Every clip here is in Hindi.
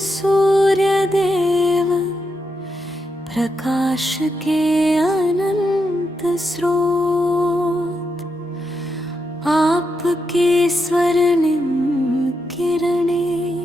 सूर्य देव, प्रकाश के अनंत स्रोत, आपके स्वर्णिम किरणें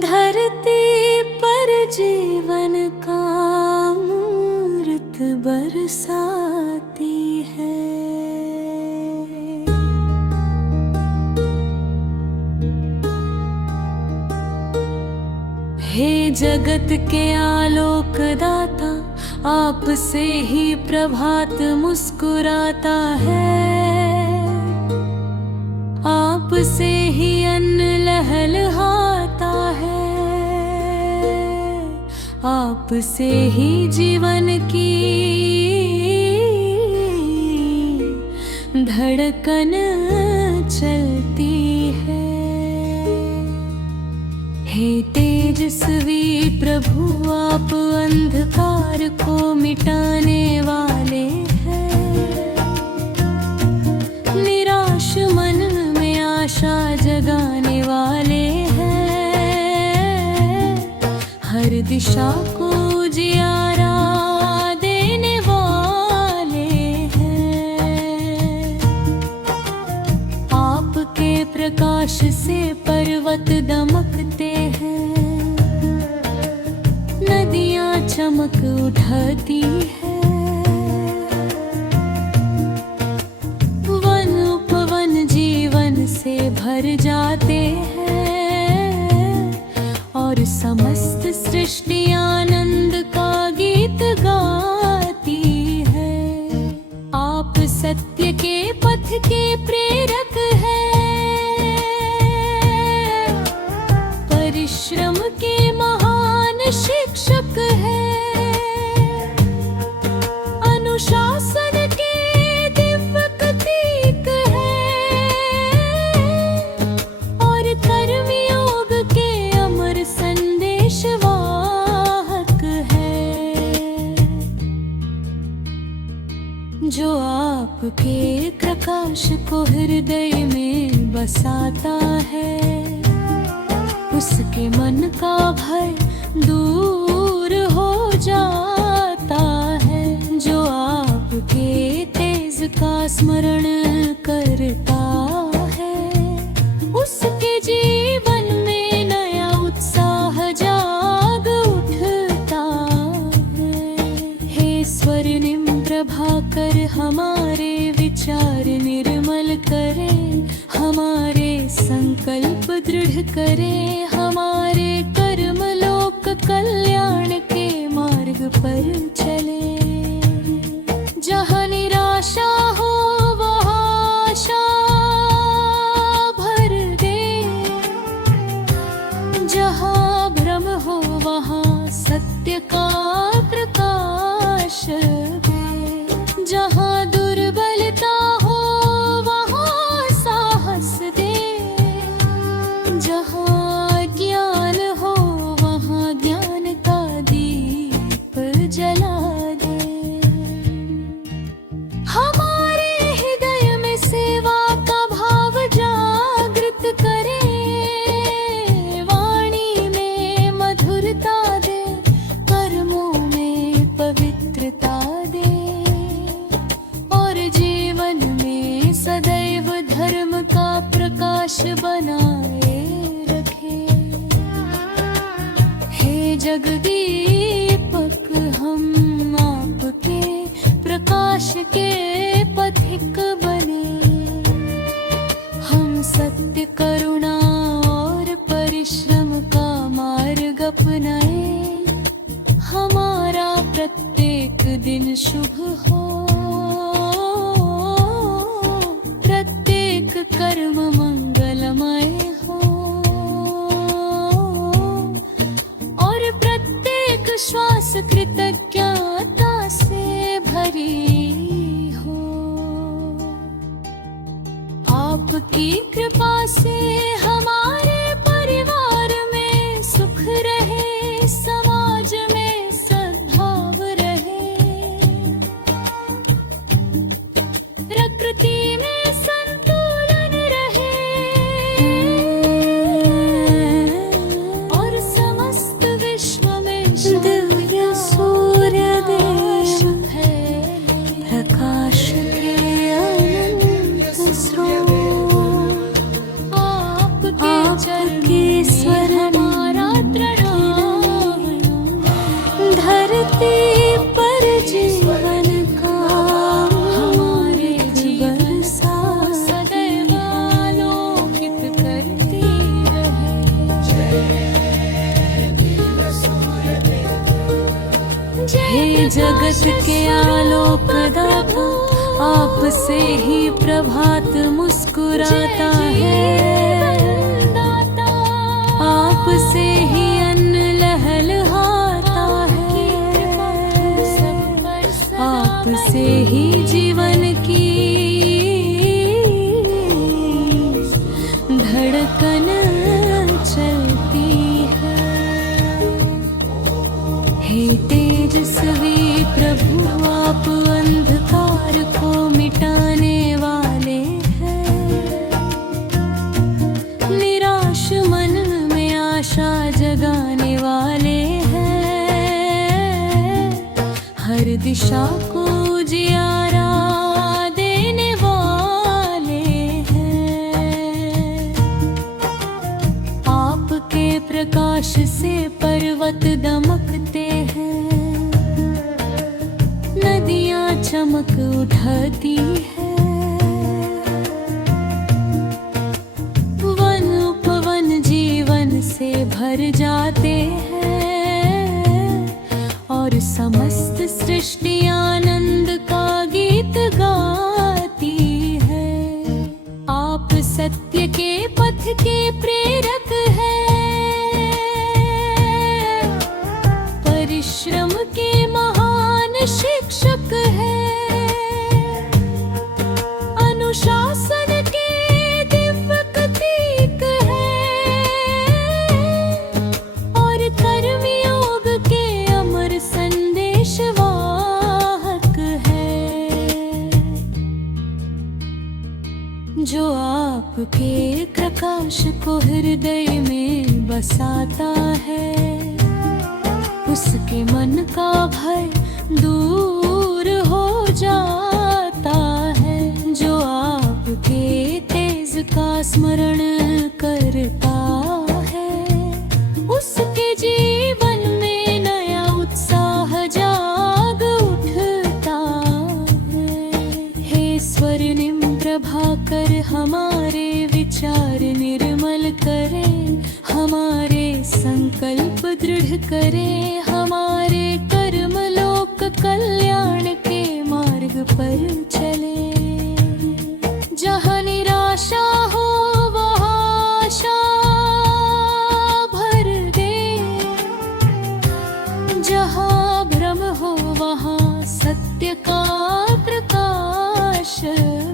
धरती पर जीवन का अमृत बरसाती है। हे जगत के आलोक दाता, आपसे ही प्रभात मुस्कुराता है, आपसे ही अन्न लहलहाता है, आपसे ही जीवन की धड़कन चलती है। हे तेजस्वी प्रभु, आप अंधकार को मिटाने वाले हैं, निराश मन में आशा जगाने वाले हैं, हर दिशा को उजियारा देने वाले हैं। आपके प्रकाश से पर्वत दमकते हैं, नदियां चमक उठाती है, वन उपवन जीवन से भर जाते हैं, और समस्त सृष्टि आनंद का गीत गाती है। आप सत्य के पथ के प्रेरक हैं, परिश्रम के महान शिक्षक हैं, अनुशासन के दिव्य प्रतीक हैं, और कर्मयोग के अमर संदेश वाहक हैं। जो आपके प्रकाश को हृदय में बसाता है, उसके मन का भय दूर हो जाता है। जो आपके तेज का स्मरण करता है, उसके जीवन में नया उत्साह जाग उठता है। हे स्वर्णिम प्रभाकर, हमारे विचार निर्मल करे, हमारे संकल्प दृढ़ करे, हमारे कर्म लोक कल्याण के मार्ग पर चले। जहाँ निराशा हो वहाँ आशा भर दे, जहाँ भ्रम हो वहाँ सत्य का प्रकाश दे, जहाँ दुर्बलता हो वहाँ साहस दे, जहाँ ज्ञान हो वहाँ ज्ञान का दीप जला दे। हमारे हृदय में सेवा का भाव जागृत करे, वाणी में मधुरता दे, कर्मों में पवित्रता दे, और जीवन में सदैव धर्म का प्रकाश बनाए रखे। हे जगदीपक, हम आपके प्रकाश के पथिक बने, हम सत्य करुणा और परिश्रम का मार्ग अपनाए, हमारा प्रत्येक दिन शुभ हो, प्रत्येक कर्म मंगलमय हो, और प्रत्येक श्वास कृतज्ञता से भरी हो। आपकी कृपा से हमारे परिवार में सुख रहे, समाज में सद्भाव रहे, प्रकृति में संतुलन रहे, और आपसे ही प्रभात मुस्कुराता है, आपसे ही अन्न लहलहाता है, आपसे ही जीवन की धड़कन चलती है। हे तेजस्वी प्रभु, आप अंधकार को मिटाने वाले हैं, निराश मन में आशा जगाने वाले हैं, हर दिशा को उजियारा देने वाले हैं। आपके प्रकाश से पर्वत दमकते हैं, नदियाँ चमक उठाती है, वन उपवन जीवन से भर जाते हैं, और समस्त सृष्टि आनंद का गीत गाती है। आप सत्य के पथ के प्रेरक हैं, परिश्रम के महान शिक्षक हैं, अनुशासन के दिव्य प्रतीक हैं, और कर्मयोग के अमर संदेश वाहक हैं। जो आपके प्रकाश को हृदय में बसाता है, उसके मन का भय दूर हो जाता है। जो आपके तेज का स्मरण करता है, उसके जीवन में नया उत्साह जाग उठता है। हे स्वर्णिम प्रभाकर, हमारे विचार निर्मल करे, हमारे संकल्प दृढ़ करे, हमारे कर्म लोक कल्याण के मार्ग पर चले। जहाँ निराशा हो वहाँ आशा भर दे, जहाँ भ्रम हो वहाँ सत्य का प्रकाश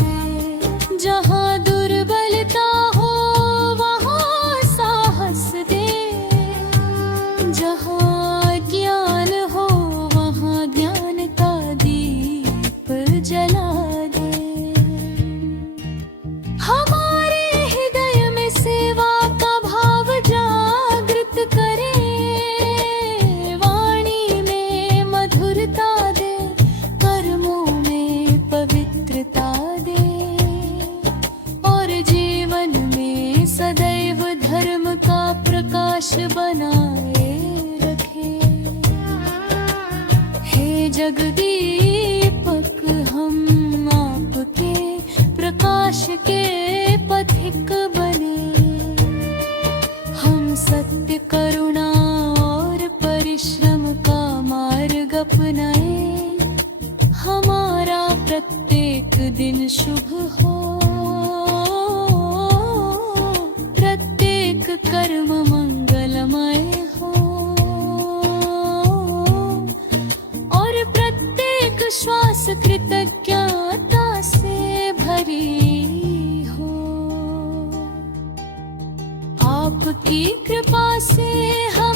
दे, जहाँ दुर्बलता हो वहाँ साहस दे, जहाँ ज्ञान हो वहाँ ज्ञान का दीप जला दे। हमारे हृदय में सेवा का भाव जागृत करे, वाणी में मधुरता दे, कर्मों में पवित्रता दे, और जीवन में सदैव धर्म का प्रकाश बनाए रखे। हे जगदीपक, हम आपके प्रकाश के पथिक बने, हम सत्य करुणा और परिश्रम का मार्ग अपनाए, हमारा प्रत्येक दिन शुभ हो, प्रत्येक कर्म मंगलमय हो, और प्रत्येक श्वास कृतज्ञता से भरी हो। आपकी कृपा से हम